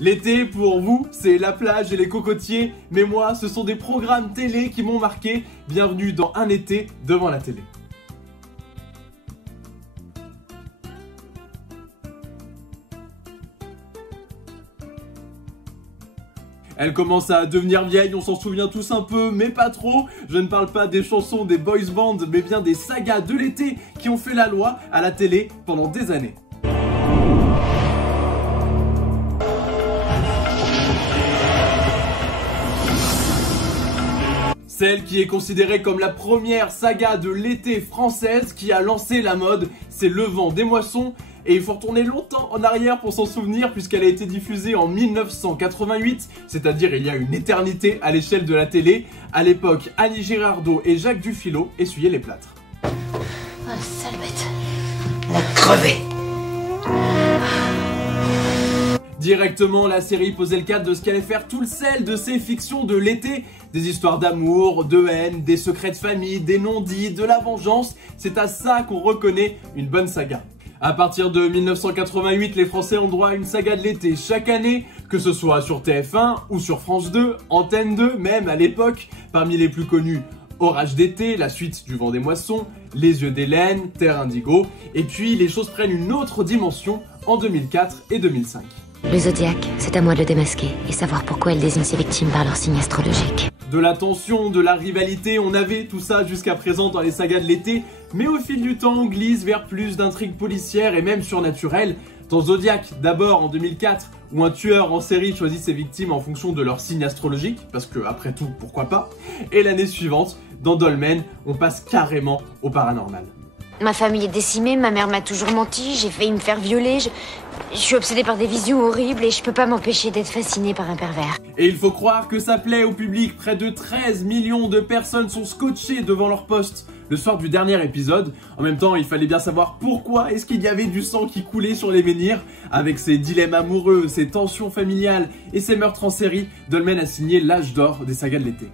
L'été, pour vous, c'est la plage et les cocotiers, mais moi, ce sont des programmes télé qui m'ont marqué. Bienvenue dans un été devant la télé. Elle commence à devenir vieille, on s'en souvient tous un peu, mais pas trop. Je ne parle pas des chansons des boys bands, mais bien des sagas de l'été qui ont fait la loi à la télé pendant des années. Celle qui est considérée comme la première saga de l'été française qui a lancé la mode, c'est Le Vent des Moissons. Et il faut retourner longtemps en arrière pour s'en souvenir puisqu'elle a été diffusée en 1988, c'est-à-dire il y a une éternité à l'échelle de la télé. À l'époque, Annie Girardot et Jacques Dufilot essuyaient les plâtres. Oh, sale bête. On a crevé. Directement, la série posait le cadre de ce qu'allait faire tout le sel de ces fictions de l'été. Des histoires d'amour, de haine, des secrets de famille, des non-dits, de la vengeance. C'est à ça qu'on reconnaît une bonne saga. À partir de 1988, les Français ont droit à une saga de l'été chaque année, que ce soit sur TF1 ou sur France 2, Antenne 2, même à l'époque. Parmi les plus connus, Orage d'été, la suite du Vent des Moissons, Les Yeux d'Hélène, Terre Indigo, et puis les choses prennent une autre dimension en 2004 et 2005. Le zodiaque, c'est à moi de le démasquer et savoir pourquoi elle désigne ses victimes par leur signe astrologique. De la tension, de la rivalité, on avait tout ça jusqu'à présent dans les sagas de l'été, mais au fil du temps, on glisse vers plus d'intrigues policières et même surnaturelles. Dans Zodiac, d'abord en 2004, où un tueur en série choisit ses victimes en fonction de leur signe astrologique, parce que après tout, pourquoi pas. Et l'année suivante, dans Dolmen, on passe carrément au paranormal. Ma famille est décimée, ma mère m'a toujours menti, j'ai failli me faire violer, je suis obsédée par des visions horribles et je peux pas m'empêcher d'être fascinée par un pervers. Et il faut croire que ça plaît au public, près de 13 millions de personnes sont scotchées devant leur poste le soir du dernier épisode. En même temps, il fallait bien savoir pourquoi est-ce qu'il y avait du sang qui coulait sur les menhirs. Avec ses dilemmes amoureux, ses tensions familiales et ses meurtres en série, Dolmen a signé l'âge d'or des sagas de l'été.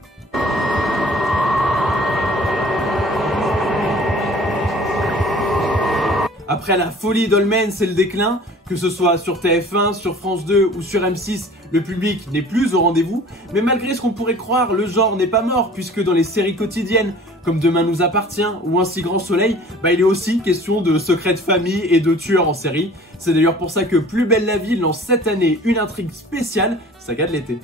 Après la folie Dolmen, c'est le déclin. Que ce soit sur TF1, sur France 2 ou sur M6, le public n'est plus au rendez-vous. Mais malgré ce qu'on pourrait croire, le genre n'est pas mort, puisque dans les séries quotidiennes, comme Demain nous appartient ou Un si grand soleil, il est aussi question de secrets de famille et de tueurs en série. C'est d'ailleurs pour ça que Plus belle la vie lance cette année une intrigue spéciale, saga de l'été.